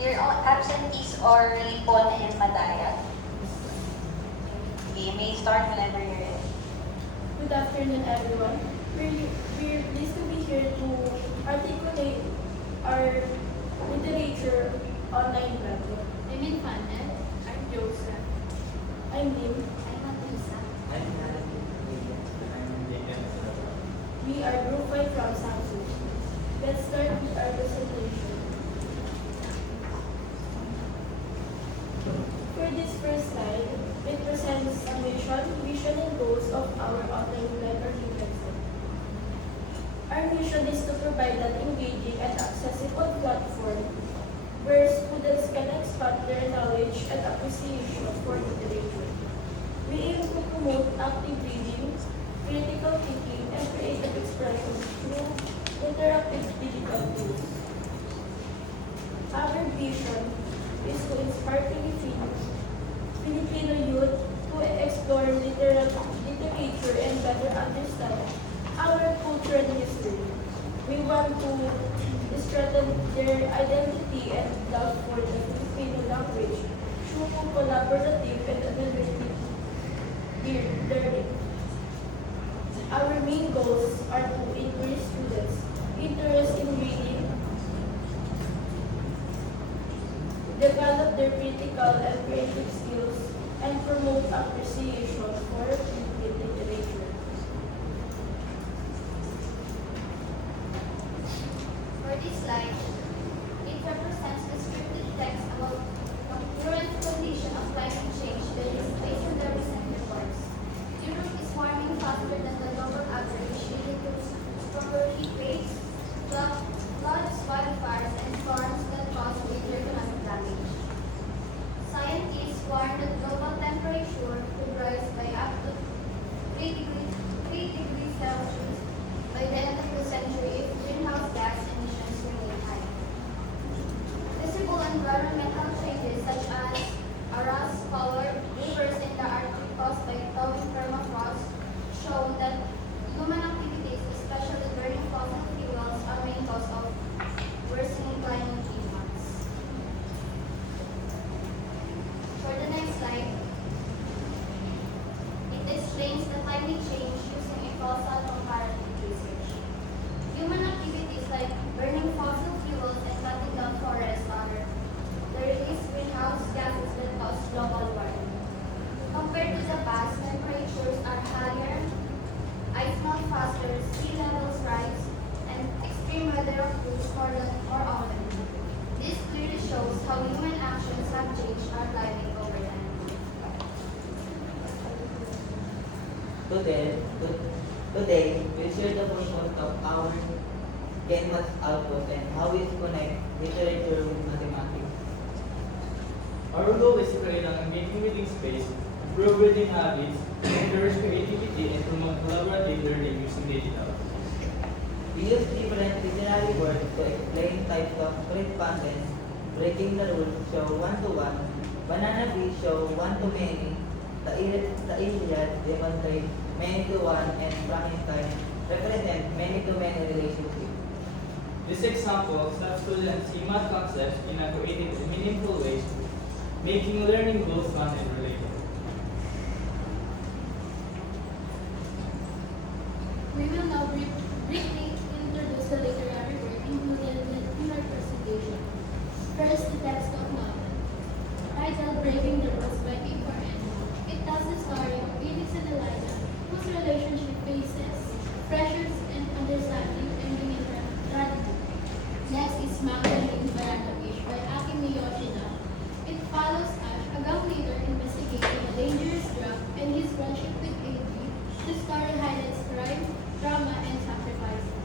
Your absentees are Lipon and Madaya. Okay, you may start whenever you're ready. Good afternoon, everyone. We're pleased to be here to articulate our literature online platform. I'm Infante. I'm Joseph. I'm Lim. I'm Atisa. We are Group 5 from Samsung. Let's start with our presentation. For this first slide, it presents a mission, vision, and goals of our online learning website. Our mission is to provide an engaging and accessible platform where students can expand their knowledge and appreciation for literature. We aim to promote active reading, critical thinking, and creative expression through interactive digital tools. Our vision is to inspire Filipino youth to explore literature and better understand our culture and history. We want to strengthen their identity and love for the Filipino language through collaborative and innovative learning. Our main goals are to increase students' interest in reading, develop their critical and creative skills, and promote appreciation for literature. For this slide, it represents descriptive text about the current condition of climate change based on the recent reports. Europe is warming faster than the global average, leading to stronger heat waves, floods, wildfires, and storms that cause major economic damage. Scientists warn that global temperature could rise by up to 3 degrees Celsius by the end of the century if greenhouse gas emissions remain high. Visible environmental changes such as arose power rivers in the Arctic caused by thawing permafrost show that human activities, especially burning fossil fuels, are main cause of worsening climate impacts. For the next slide, it explains the climate change using a causal comparative research. Human activities like burning fossil fuels and cutting down forests are the release greenhouse gases that cause global warming. Compared to the past, temperatures are higher, ice melt faster, sea levels rise, and extreme weather occurs more often. This clearly shows how human actions have changed our climate over time. Today, we'll share the purpose of our Canvas output and how it connects literature with mathematics. Our goal is to create an engaging reading space, improve reading habits, encourage creativity, and promote collaborative learning using digital. We use different literary words to explain types of correspondence, breaking the rules show one-to-one, banana tree show one-to-many, the Iliad demonstrates many-to-one, and Frankenstein represent many-to-many relationships. This example helps students see math concepts in a creative and meaningful way, making learning both fun and related. We will now briefly introduce the literary work included in our presentation. First, the text of novel, titled Breaking the Rules by Igor N. It tells the story of Felix and Eliza, whose relationship faces pressures and understanding ending in tragedy. Next is Magdalene Baranovich by Akimi Yoshida. It follows Ash, a gang leader investigating a dangerous drug, and his friendship with Avery. The story highlights crime, drama, and sacrifices.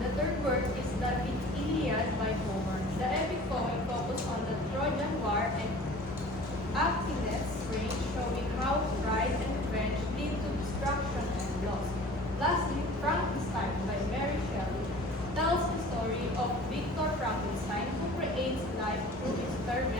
The third work is the Iliad by Homer. The epic poem focuses on the Trojan War and Achilles' reign, showing how pride and revenge lead to destruction and loss. Lastly, Frankenstein by Mary Shelley tells the story of Victor Frankenstein, who creates life through experiment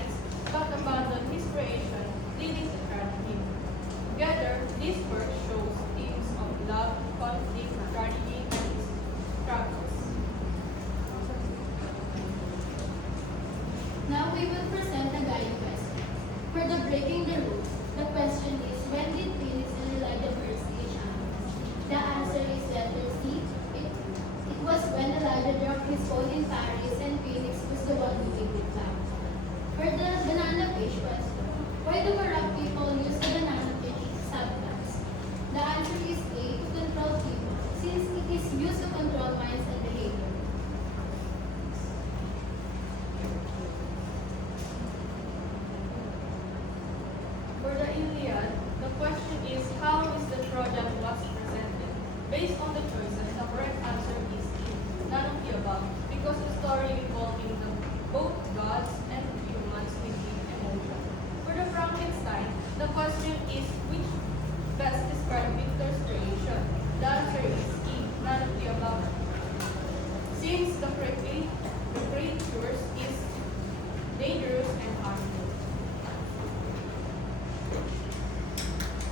question is which best describe Victor's creation? The answer is E, none of the above. Since the creatures is dangerous and harmful.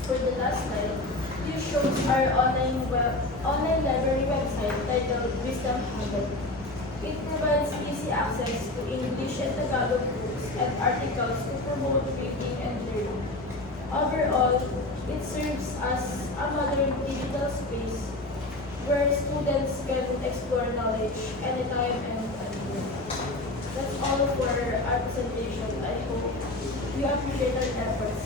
For the last slide, this shows our online library website titled Wisdom Hubble. It provides easy access to English and Tagalog books and articles to promote reading and learning. Overall, it serves as a modern digital space where students can explore knowledge anytime and anywhere. That's all for our presentation. I hope you appreciate our efforts.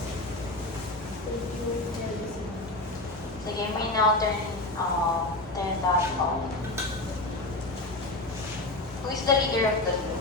Thank you for listening. Sige, may now turn that on. Who is the leader of the group?